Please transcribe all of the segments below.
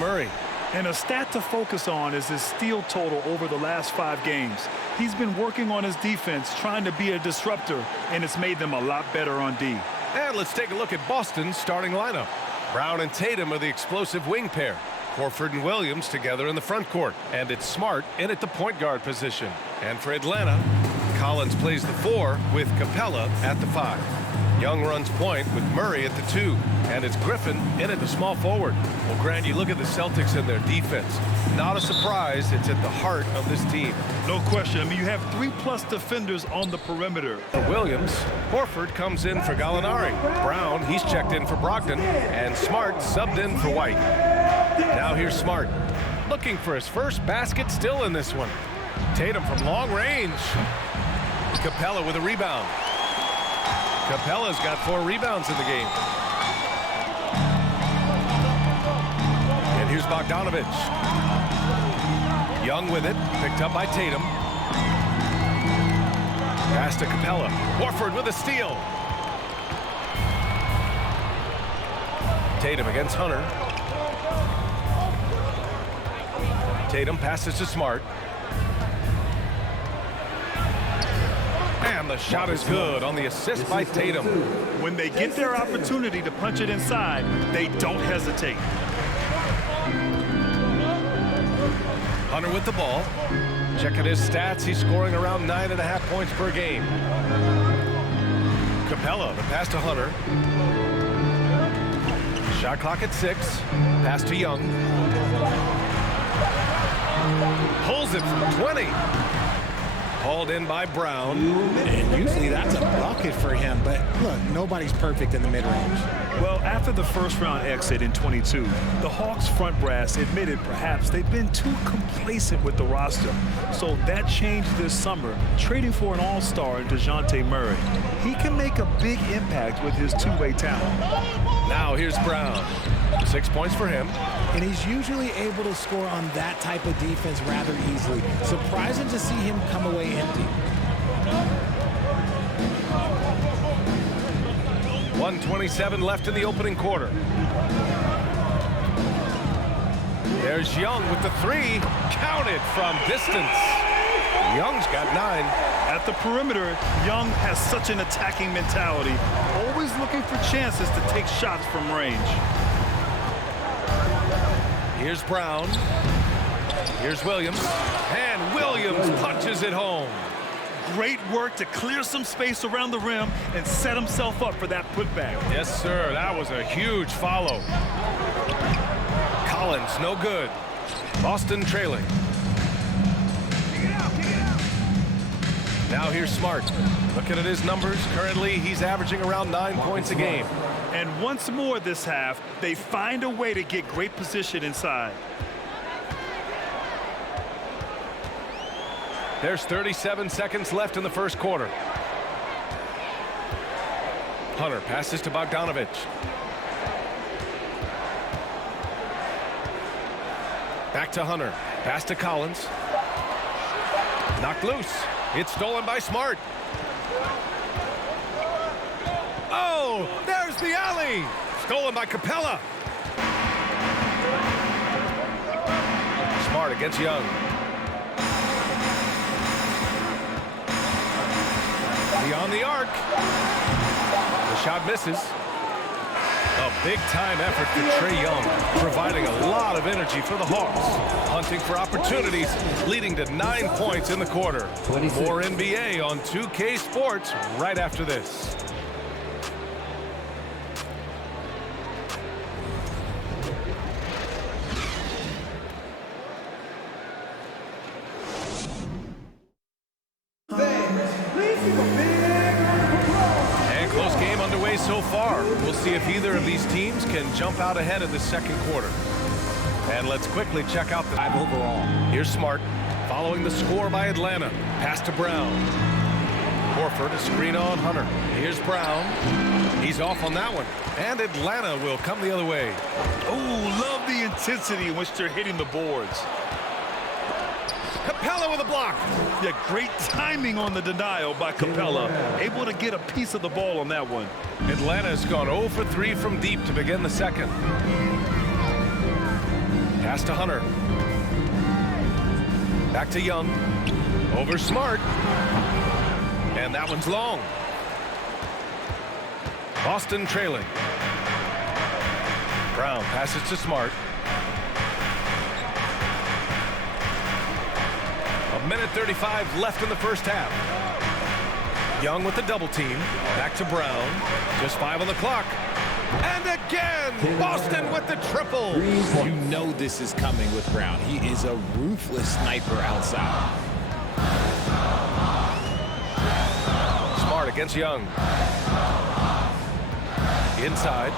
Murray. And a stat to focus on is his steal total over the last 5 games. He's been working on his defense, trying to be a disruptor, and it's made them a lot better on D. And let's take a look at Boston's starting lineup. Brown and Tatum are the explosive wing pair. Horford and Williams together in the front court. And it's Smart in at the point guard position. And for Atlanta, Collins plays the 4 with Capella at the 5. Young runs point with Murray at the 2. And it's Griffin in at the small forward. Well, Grant, you look at the Celtics and their defense. Not a surprise, it's at the heart of this team. No question. I mean, you have 3+ defenders on the perimeter. For Williams, Horford comes in for Gallinari. Brown, he's checked in for Brogdon. And Smart subbed in for White. Now here's Smart. Looking for his first basket still in this one. Tatum from long range. Capella with a rebound. Capella's got 4 rebounds in the game. And here's Bogdanovich. Young with it, picked up by Tatum. Pass to Capella. Horford with a steal. Tatum against Hunter. Tatum passes to Smart. And the shot is good on the assist by Tatum. When they get their opportunity to punch it inside, they don't hesitate. Hunter with the ball. Checking his stats, he's scoring around 9.5 points per game. Capella, the pass to Hunter. Shot clock at 6. Pass to Young. Pulls it from 20. Hauled in by Brown. And usually that's a bucket for him, but look, nobody's perfect in the mid-range. Well, after the first-round exit in 22, the Hawks front brass admitted perhaps they've been too complacent with the roster. So that changed this summer, trading for an all-star in DeJounte Murray. He can make a big impact with his two-way talent. Now here's Brown. 6 points for him. And he's usually able to score on that type of defense rather easily. Surprising to see him come away empty. 1:27 left in the opening quarter. There's Young with the 3. Counted from distance. Young's got 9. At the perimeter, Young has such an attacking mentality, always looking for chances to take shots from range. Here's Brown. Here's Williams. And Williams punches it home. Great work to clear some space around the rim and set himself up for that putback. Yes, sir. That was a huge follow. Collins, no good. Boston trailing. Now here's Smart. Looking at his numbers, currently he's averaging around 9 points a game. And once more this half, they find a way to get great position inside. There's 37 seconds left in the first quarter. Hunter passes to Bogdanovich. Back to Hunter. Pass to Collins. Knocked loose. It's stolen by Smart. Oh, there's the alley. Stolen by Capella. Smart against Young. Beyond the arc. The shot misses. A big-time effort for TRAE Young, providing a lot of energy for the Hawks. Hunting for opportunities, leading to 9 points in the quarter. More NBA on 2K Sports right after this. So far, we'll see if either of these teams can jump out ahead in the second quarter. And let's quickly check out the 5 overall. Here's Smart, following the score by Atlanta. Pass to Brown. Horford, a screen on Hunter. Here's Brown. He's off on that one. And Atlanta will come the other way. Oh, love the intensity in which they're hitting the boards. Capella with a block. Yeah, great timing on the denial by Capella. Able to get a piece of the ball on that one. Atlanta's gone 0 for 3 from deep to begin the second. Pass to Hunter. Back to Young. Over Smart. And that one's long. Boston trailing. Brown passes to Smart. A minute 35 left in the first half. Young with the double team. Back to Brown. Just 5 on the clock. And again, Boston with the triple. You know this is coming with Brown. He is a ruthless sniper outside. Smart against Young. Inside.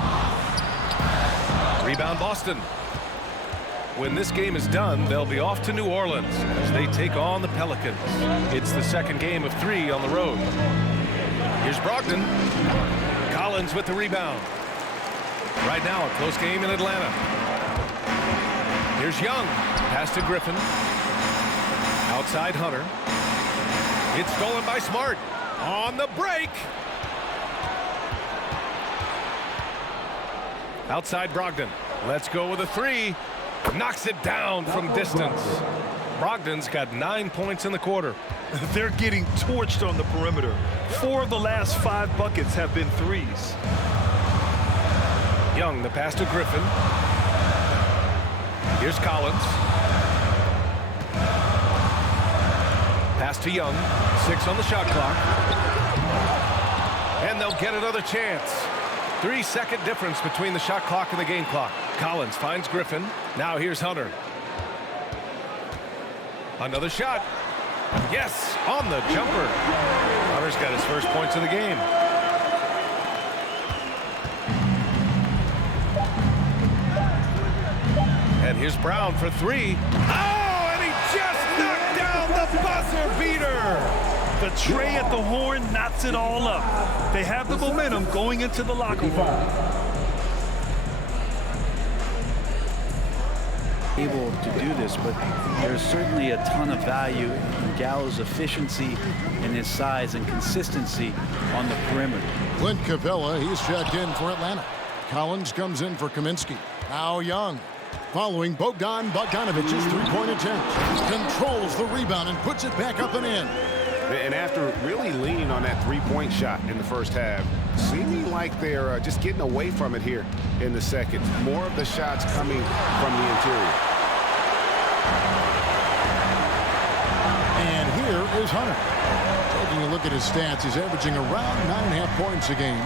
Rebound Boston. When this game is done, they'll be off to New Orleans as they take on the Pelicans. It's the second game of 3 on the road. Here's Brogdon. Collins with the rebound. Right now, a close game in Atlanta. Here's Young. Pass to Griffin. Outside Hunter. It's stolen by Smart. On the break. Outside Brogdon. Let's go with a 3. Knocks it down from distance. Brogdon's got 9 points in the quarter. They're getting torched on the perimeter. 4 of the last 5 buckets have been threes. Young, the pass to Griffin. Here's Collins. Pass to Young. 6 on the shot clock. And they'll get another chance. 3-second difference between the shot clock and the game clock. Collins finds Griffin. Now here's Hunter. Another shot. Yes, on the jumper. Hunter's got his first points of the game. And here's Brown for 3. Oh, and he just knocked down the buzzer beater. The TRAE at the horn knocks it all up. They have the momentum going into the locker room. Able to do this, but there's certainly a ton of value in Gallo's efficiency and his size and consistency on the perimeter. Clint Capella, he's checked in for Atlanta. Collins comes in for Kaminsky. Now Young. Following Bogdan Bogdanovic's three-point attempt. Controls the rebound and puts it back up and in. And after really leaning on that three-point shot in the first half, seeming like they're just getting away from it here in the second. More of the shots coming from the interior. And here is Hunter. Taking a look at his stats, he's averaging around 9.5 points a game.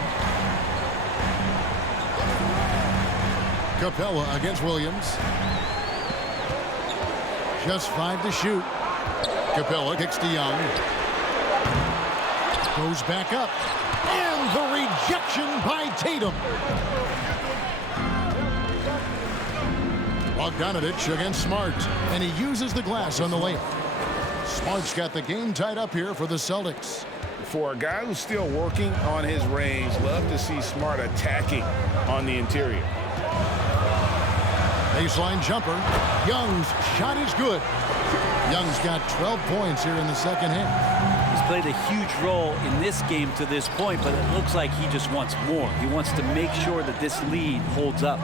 Capella against Williams. Just 5 to shoot. Capella kicks to Young. Goes back up. And the rejection by Tatum. Bogdanovich against Smart. And he uses the glass on the layup. Smart's got the game tied up here for the Celtics. For a guy who's still working on his range, love to see Smart attacking on the interior. Baseline jumper. Young's shot is good. Young's got 12 points here in the second half. He's played a huge role in this game to this point, but it looks like he just wants more. He wants to make sure that this lead holds up.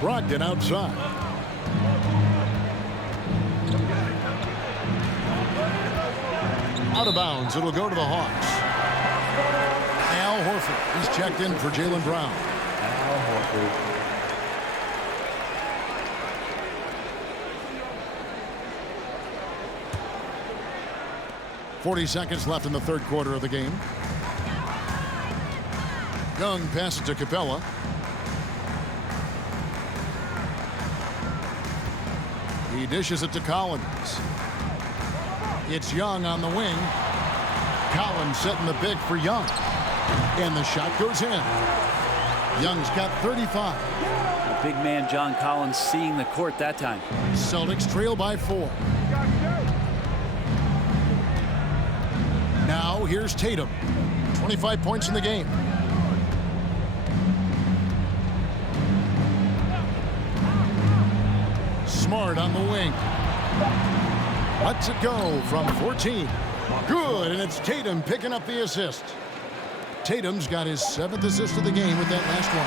Brogdon outside. Out of bounds. It'll go to the Hawks. Al Horford. He's checked in for Jaylen Brown. Al Horford. 40 seconds left in the third quarter of the game. Young passes to Capella. He dishes it to Collins. It's Young on the wing. Collins setting the big for Young. And the shot goes in. Young's got 35. The big man John Collins seeing the court that time. Celtics trail by 4. Now here's Tatum. 25 points in the game. Smart on the wing. Lets it go from 14. Good, and it's Tatum picking up the assist. Tatum's got his 7th assist of the game with that last one.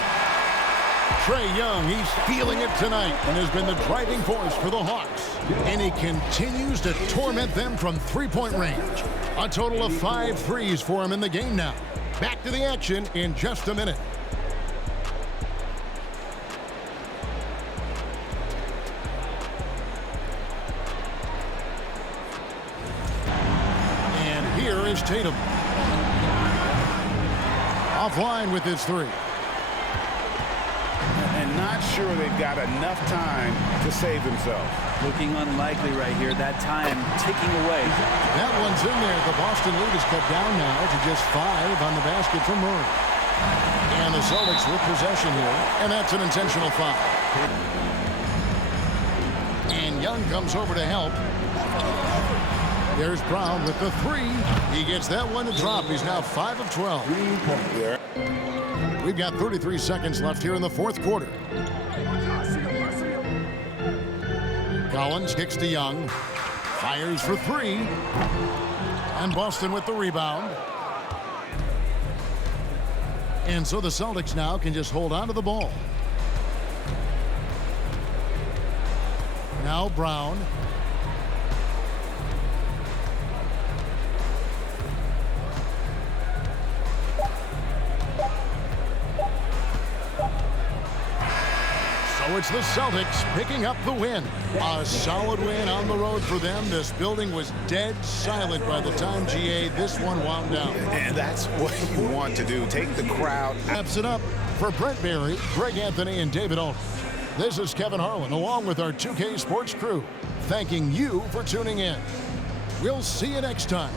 Trae Young, he's feeling it tonight and has been the driving force for the Hawks. And he continues to torment them from three-point range. A total of 5 threes for him in the game now. Back to the action in just a minute. And here is Tatum. Offline with his three. And not sure they've got enough time to save themselves. Looking unlikely right here. That time ticking away. That one's in there. The Boston lead is cut down now to just 5 on the basket from Murray. And the Celtics with possession here. And that's an intentional foul. And Young comes over to help. There's Brown with the three. He gets that one to drop. He's now 5 of 12. We've got 33 seconds left here in the fourth quarter. Collins kicks to Young. Fires for three. And Boston with the rebound. And so the Celtics now can just hold on to the ball. Now Brown. So it's the Celtics picking up the win. A solid win on the road for them. This building was dead silent by the time, GA, this one wound down. And that's what you want to do. Take the crowd. Wraps it up. For Brent Barry, Greg Anthony, and David Aldridge, this is Kevin Harlan along with our 2K Sports crew, thanking you for tuning in. We'll see you next time.